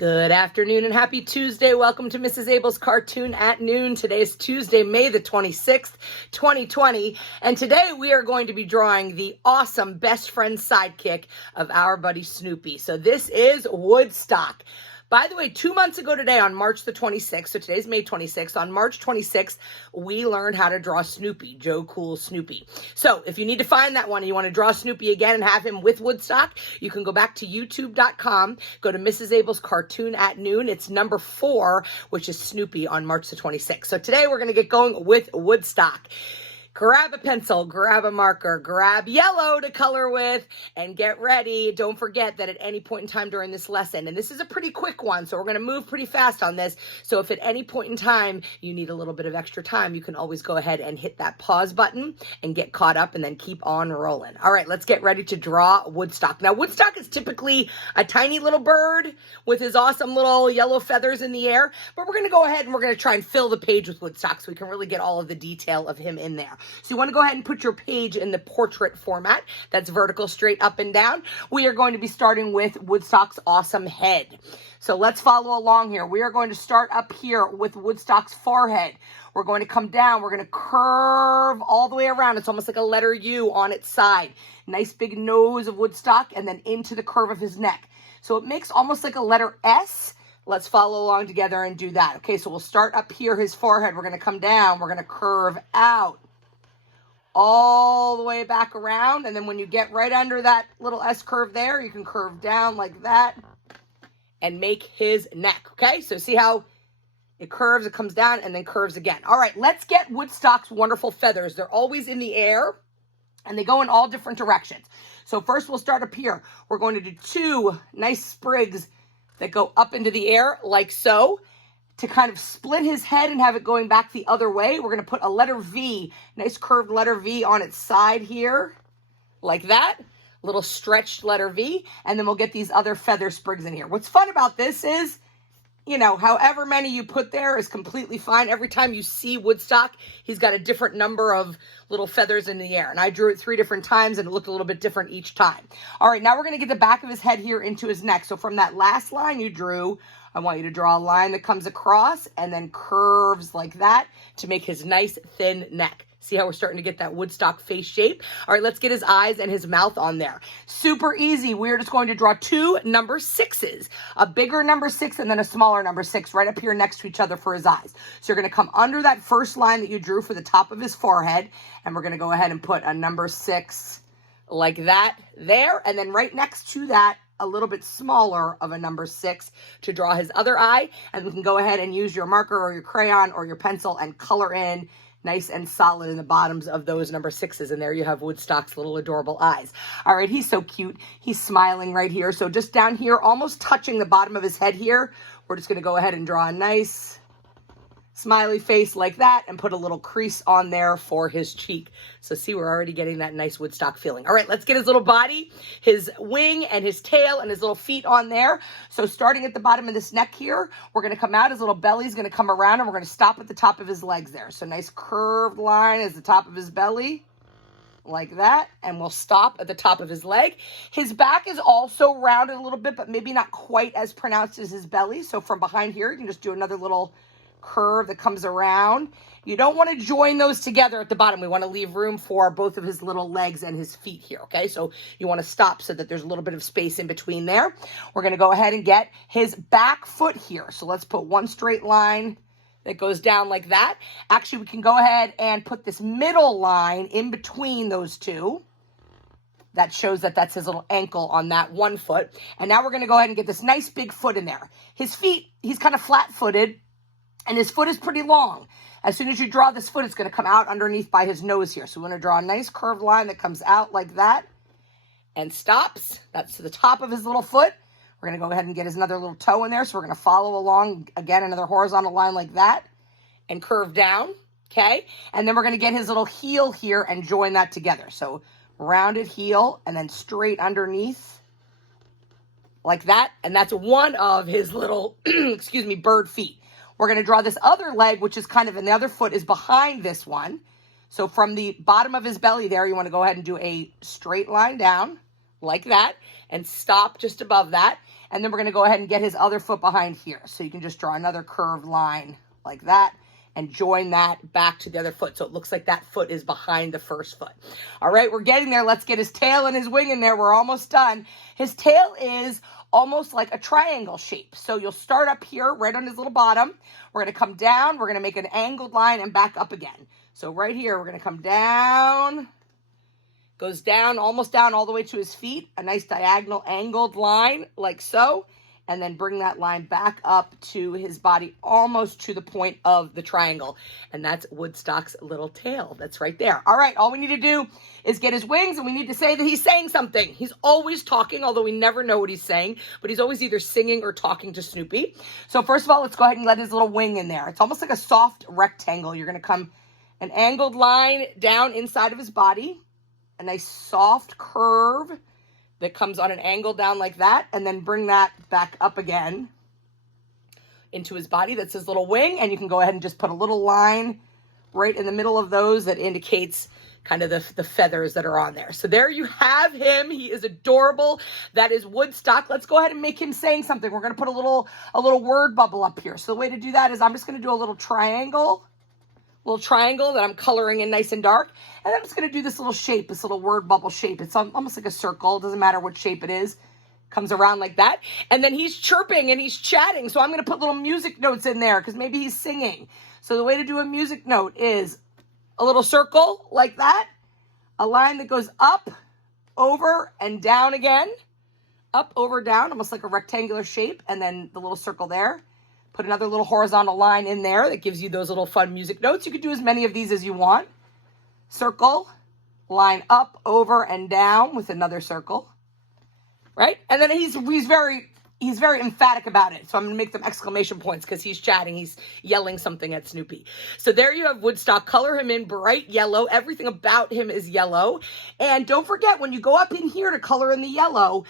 Good afternoon and happy Tuesday. Welcome to Mrs. Abell's Cartoon at Noon. Today is Tuesday, May the 26th, 2020. And today we are going to be drawing the awesome best friend sidekick of our buddy Snoopy. So this is Woodstock. By the way, 2 months ago today on March the 26th, so today's May 26th, on March 26th, we learned how to draw Snoopy, Joe Cool Snoopy. So if you need to find that one and you want to draw Snoopy again and have him with Woodstock, you can go back to youtube.com, go to Mrs. Abell's Cartoon at Noon. It's number 4, which is Snoopy on March the 26th. So today we're going to get going with Woodstock. Grab a pencil, grab a marker, grab yellow to color with, and get ready. Don't forget that at any point in time during this lesson, and this is a pretty quick one, so we're going to move pretty fast on this. So if at any point in time you need a little bit of extra time, you can always go ahead and hit that pause button and get caught up and then keep on rolling. All right, let's get ready to draw Woodstock. Now, Woodstock is typically a tiny little bird with his awesome little yellow feathers in the air, but we're going to go ahead and we're going to try and fill the page with Woodstock so we can really get all of the detail of him in there. So you want to go ahead and put your page in the portrait format. That's vertical, straight up and down. We are going to be starting with Woodstock's awesome head. So let's follow along here. We are going to start up here with Woodstock's forehead. We're going to come down. We're going to curve all the way around. It's almost like a letter U on its side. Nice big nose of Woodstock and then into the curve of his neck. So it makes almost like a letter S. Let's follow along together and do that. Okay, so we'll start up here, his forehead. We're going to come down. We're going to curve out all the way back around, and then when you get right under that little S curve there, you can curve down like that and make his neck. Okay, so see how it curves, it comes down, and then curves again. All right, let's get Woodstock's wonderful feathers. They're always in the air, and they go in all different directions. So first we'll start up here. We're going to do 2 nice sprigs that go up into the air like so. To kind of split his head and have it going back the other way, we're going to put a letter V, nice curved letter V on its side here, like that, little stretched letter V, and then we'll get these other feather sprigs in here. What's fun about this is, you know, however many you put there is completely fine. Every time you see Woodstock, he's got a different number of little feathers in the air. And I drew it 3 different times and it looked a little bit different each time. All right, now we're going to get the back of his head here into his neck. So from that last line you drew, I want you to draw a line that comes across and then curves like that to make his nice thin neck. See how we're starting to get that Woodstock face shape? All right, let's get his eyes and his mouth on there. Super easy. We're just going to draw 2 number 6s, a bigger number 6 and then a smaller number 6 right up here next to each other for his eyes. So you're going to come under that first line that you drew for the top of his forehead, and we're going to go ahead and put a number 6 like that there, and then right next to that, a little bit smaller of a number 6 to draw his other eye. And we can go ahead and use your marker or your crayon or your pencil and color in nice and solid in the bottoms of those number 6s. And there you have Woodstock's little adorable eyes. All right, he's so cute. He's smiling right here. So just down here, almost touching the bottom of his head here, we're just going to go ahead and draw a nice smiley face like that and put a little crease on there for his cheek. So see, we're already getting that nice Woodstock feeling. All right, let's get his little body, his wing and his tail and his little feet on there. So starting at the bottom of this neck here, we're going to come out, his little belly's going to come around, and we're going to stop at the top of his legs there. So nice curved line is the top of his belly, like that, and we'll stop at the top of his leg. His back is also rounded a little bit, but maybe not quite as pronounced as his belly. So from behind here, you can just do another little curve that comes around. You don't want to join those together at the bottom. We want to leave room for both of his little legs and his feet here, okay? So you want to stop so that there's a little bit of space in between there. We're going to go ahead and get his back foot here. So let's put one straight line that goes down like that. Actually, we can go ahead and put this middle line in between those 2. That shows that that's his little ankle on that one foot. And now we're going to go ahead and get this nice big foot in there. His feet, he's kind of flat-footed, and his foot is pretty long. As soon as you draw this foot, it's going to come out underneath by his nose here. So we're going to draw a nice curved line that comes out like that and stops. That's to the top of his little foot. We're going to go ahead and get his another little toe in there. So we're going to follow along, again, another horizontal line like that and curve down, okay? And then we're going to get his little heel here and join that together. So rounded heel and then straight underneath like that. And that's one of his little, excuse me, bird feet. We're going to draw this other leg, which is kind of, and the other foot is behind this one. So from the bottom of his belly there, you want to go ahead and do a straight line down like that and stop just above that. And then we're going to go ahead and get his other foot behind here. So you can just draw another curved line like that and join that back to the other foot. So it looks like that foot is behind the first foot. All right, we're getting there. Let's get his tail and his wing in there. We're almost done. His tail is almost like a triangle shape. So you'll start up here right on his little bottom. We're going to come down. We're going to make an angled line and back up again. So right here, we're going to come down, goes down, almost down all the way to his feet, a nice diagonal angled line like so, and then bring that line back up to his body almost to the point of the triangle. And that's Woodstock's little tail. That's right there. All right, all we need to do is get his wings, and we need to say that he's saying something. He's always talking, although we never know what he's saying, but he's always either singing or talking to Snoopy. So first of all, let's go ahead and let his little wing in there. It's almost like a soft rectangle. You're going to come an angled line down inside of his body, a nice soft curve that comes on an angle down like that, and then bring that back up again into his body. That's his little wing, and you can go ahead and just put a little line right in the middle of those that indicates kind of the feathers that are on there. So there you have him. He is adorable. That is Woodstock. Let's go ahead and make him saying something. We're going to put a little word bubble up here. So the way to do that is I'm just going to do a little triangle that I'm coloring in nice and dark. And I'm just going to do this little shape, this little word bubble shape. It's almost like a circle. It doesn't matter what shape it is. Comes around like that. And then he's chirping and he's chatting. So I'm going to put little music notes in there because maybe he's singing. So the way to do a music note is a little circle like that. A line that goes up, over, and down again. Up, over, down, almost like a rectangular shape. And then the little circle there. Put another little horizontal line in there that gives you those little fun music notes. You could do as many of these as you want. Circle, line up, over, and down with another circle, right? And then he's very emphatic about it. So I'm going to make them exclamation points because he's chatting. He's yelling something at Snoopy. So there you have Woodstock. Color him in bright yellow. Everything about him is yellow. And don't forget, when you go up in here to color in the yellow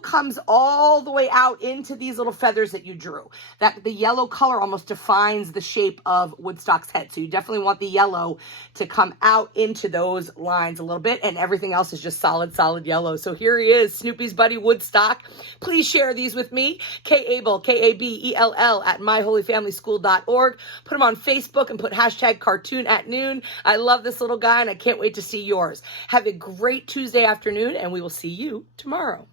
comes all the way out into these little feathers that you drew. That the yellow color almost defines the shape of Woodstock's head. So you definitely want the yellow to come out into those lines a little bit. And everything else is just solid yellow. So here he is, Snoopy's buddy Woodstock. Please share these with me, Abell, Kabell at myholyfamilyschool.org. Put him on Facebook and put hashtag cartoon@noon. I love this little guy and I can't wait to see yours. Have a great Tuesday afternoon and we will see you tomorrow.